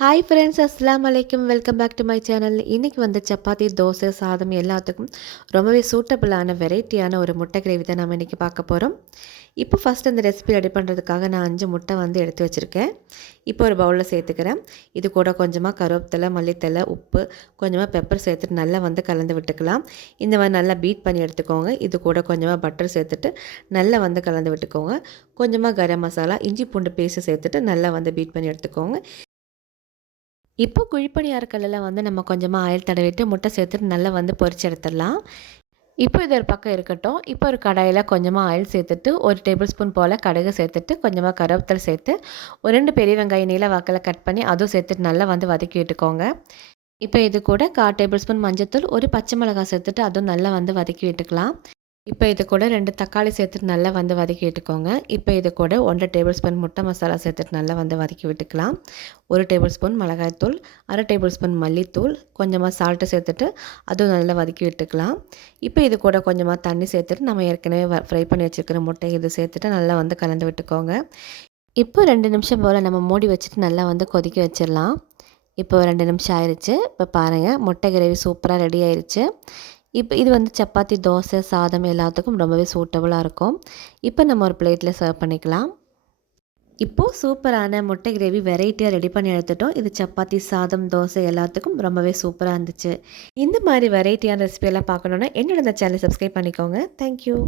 Hi friends, அஸ்ஸலாமு அலைக்கும். Welcome back to my channel. இன்றைக்கி வந்து சப்பாத்தி, தோசை, சாதம் எல்லாத்துக்கும் ரொம்பவே சூட்டபிளான வெரைட்டியான ஒரு முட்டை கிரேவி தான் நம்ம இன்றைக்கி பார்க்க போகிறோம். இப்போ ஃபஸ்ட் இந்த ரெசிபி ரெடி பண்ணுறதுக்காக நான் 5 முட்டை வந்து எடுத்து வச்சுருக்கேன். இப்போ ஒரு பவுலில் சேர்த்துக்கிறேன். இது கூட கொஞ்சமாக கருவேப்பிலை, மல்லித்தலை, உப்பு, கொஞ்சமாக பெப்பர் சேர்த்துட்டு நல்லா வந்து கலந்து விட்டுக்கலாம். இந்த மாதிரி நல்லா பீட் பண்ணி எடுத்துக்கோங்க. இது கூட கொஞ்சமாக பட்டர் சேர்த்துட்டு நல்லா வந்து கலந்து விட்டுக்கோங்க. கொஞ்சமாக கரம் மசாலா, இஞ்சி பூண்டு பேஸ்ட்டு சேர்த்துட்டு நல்லா வந்து பீட் பண்ணி எடுத்துக்கோங்க. இப்போ குழிப்பணியாரக்கல்லில் வந்து நம்ம கொஞ்சமாக ஆயில் தடவிட்டு முட்டை சேர்த்துட்டு நல்லா வந்து பொரிச்சு எடுத்துடலாம். இப்போ இது ஒரு பக்கம் இருக்கட்டும். இப்போ ஒரு கடாயில் கொஞ்சமாக ஆயில் சேர்த்துட்டு 1 டேபிள் ஸ்பூன் போல் கடுகு சேர்த்துட்டு கொஞ்சமாக கருவேப்பிலை சேர்த்து ஒரு 2 பெரிய வெங்காயம் நீல வாக்கில் கட் பண்ணி அதுவும் சேர்த்துட்டு நல்லா வந்து வதக்கி விட்டுக்கோங்க. இப்போ இது கூட 1/4 டேபிள் ஸ்பூன் மஞ்சத்தூள், ஒரு பச்சை மிளகாய் சேர்த்துட்டு அதுவும் நல்லா வந்து வதக்கி விட்டுக்கலாம். இப்போ இது கூட 2 தக்காளி சேர்த்துட்டு நல்லா வந்து வதக்கி விட்டுக்கோங்க. இப்போ இது கூட 1 டேபிள் ஸ்பூன் முட்டை மசாலா சேர்த்துட்டு நல்லா வந்து வதக்கி விட்டுக்கலாம். 1 டேபிள் ஸ்பூன் மிளகாய்த்தூள், 1/2 டேபிள் ஸ்பூன் மல்லித்தூள், கொஞ்சமாக சால்ட்டு சேர்த்துட்டு அதுவும் நல்லா வதக்கி விட்டுக்கலாம். இப்போ இது கூட கொஞ்சமாக தண்ணி சேர்த்துட்டு நம்ம ஏற்கனவே ஃப்ரை பண்ணி வச்சுருக்கிற முட்டை இது சேர்த்துட்டு நல்லா வந்து கலந்து விட்டுக்கோங்க. இப்போ 2 நிமிஷம் போல் நம்ம மூடி வச்சுட்டு நல்லா வந்து கொதிக்க வச்சிடலாம். இப்போ 2 நிமிஷம் ஆயிடுச்சு. இப்போ பாருங்கள், முட்டை கிரேவி சூப்பராக ரெடி ஆயிடுச்சு. இப்போ இது வந்து சப்பாத்தி, தோசை, சாதம் எல்லாத்துக்கும் ரொம்பவே சூட்டபுளாக இருக்கும். இப்போ நம்ம ஒரு பிளேட்டில் சர்வ் பண்ணிக்கலாம். இப்போது சூப்பரான முட்டை கிரேவி வெரைட்டியாக ரெடி பண்ணி எடுத்துட்டோம். இது சப்பாத்தி, சாதம், தோசை எல்லாத்துக்கும் ரொம்பவே சூப்பராக இருந்துச்சு. இந்த மாதிரி வெரைட்டியான ரெசிபியெல்லாம் பார்க்கணுன்னா என்னோட இந்த சேனலை சப்ஸ்கிரைப் பண்ணிக்கோங்க. தேங்க்யூ.